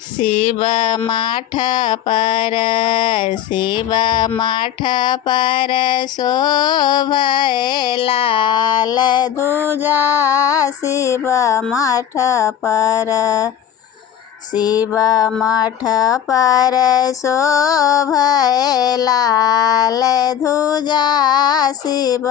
शिव मठ पर शोभे लाल ध्वजा। शिव मठ पर शोभे लाल ध्वजा। शिव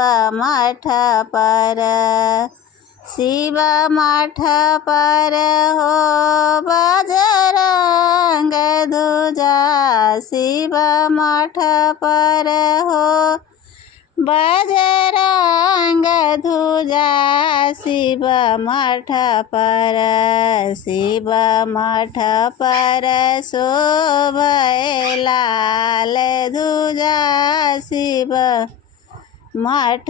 मठ पर हो बजरंग ध्वजा। शिव मठ पर हो बजरंग ध्वजा। शिव मठ पर शोभे लाल ध्वजा। शिव मठ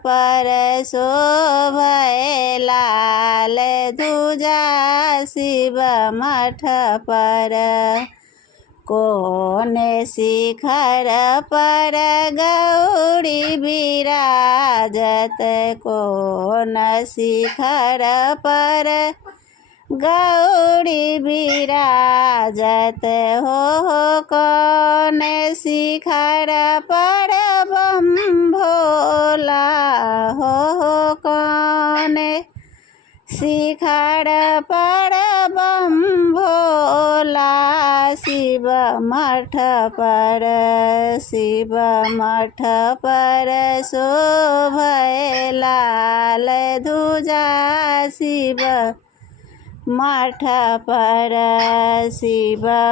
पर शोभे लाल ध्वजा। शिव मठ पर कौन शिखर पर गौरी विराजत। कौन शिखर पर गौरी विराजत हो। कौन शिखर पर बम भोला हो। कौन शिखर पर बम भोला। शिव मठ पर शोभे लाल ध्वजा। शिव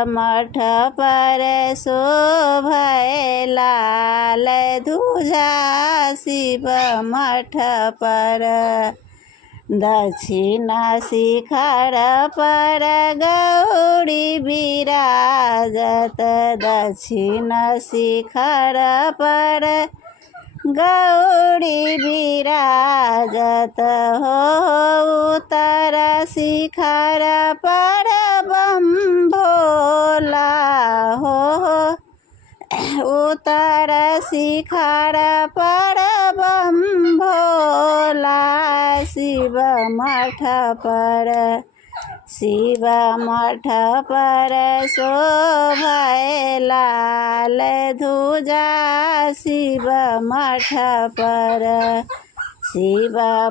मठ पर शोभे लाल ध्वजा। शिव मठ पर दक्षिण शिखर पर गौरी विराजत। दक्षिण शिखर पर गौरी विराजत हो। उत्तर शिखर पर बम भोला हो। उत्तर शिखर पर बम भोला। शिव मठ पर शोभे लाल ध्वजा। शिव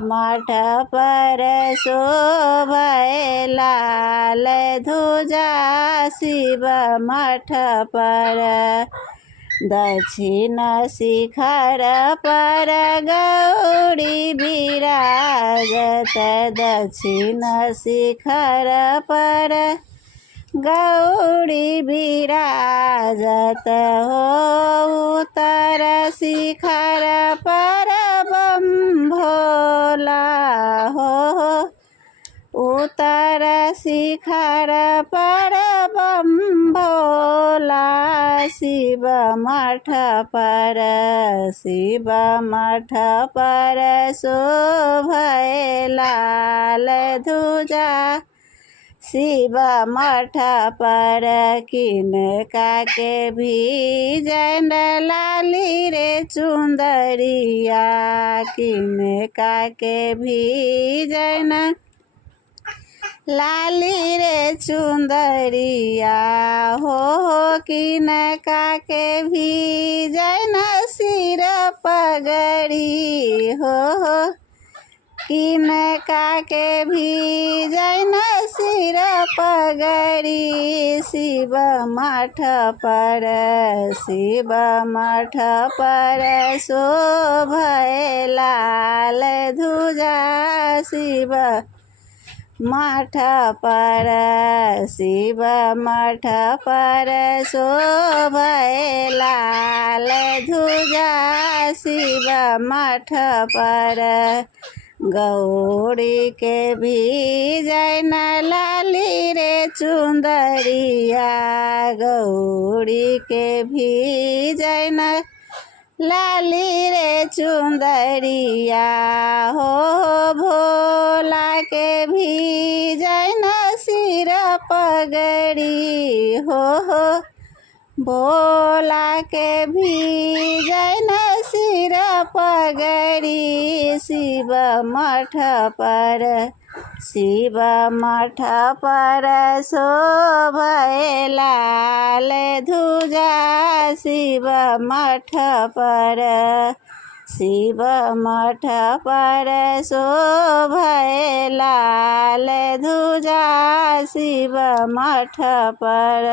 मठ पर शोभे लाल ध्वजा। शिव मठ पर दक्षिण शिखर पर गौरी विराजत। दक्षिण शिखर पर गौरी विराजत हो। उत्तर शिखर पर बम भोला हो। उत्तर शिखर पर बम भोला। शिव मठ पर शोभे लाल ध्वजा। शिव मठ पर किनका के भी जैन लाली रे चुंदरिया। किनका के भी जैन लाली रे चुंदरिया हो। किनका के भी जैन सिर पगड़ी हो। किनका के भी जैन सिर पगड़ी। शिव मठ पर शोभे लाल ध्वजा। शिव मठ पर शोभे लाल ध्वजा। शिव मठ पर गौरी के भी जैन लाली रे चुंदरिया। गौरी के भी जैन लाली रे चुंदरिया हो। भोला के भी जैन सिर पगड़ी हो। भोला के भी जैन सिर पगड़ी। शिव मठ पर शिव मठ पर शोभे लाल ध्वजा शिव मठ पर शिव मठ पर शोभे लाल ध्वजा शिव मठ पर।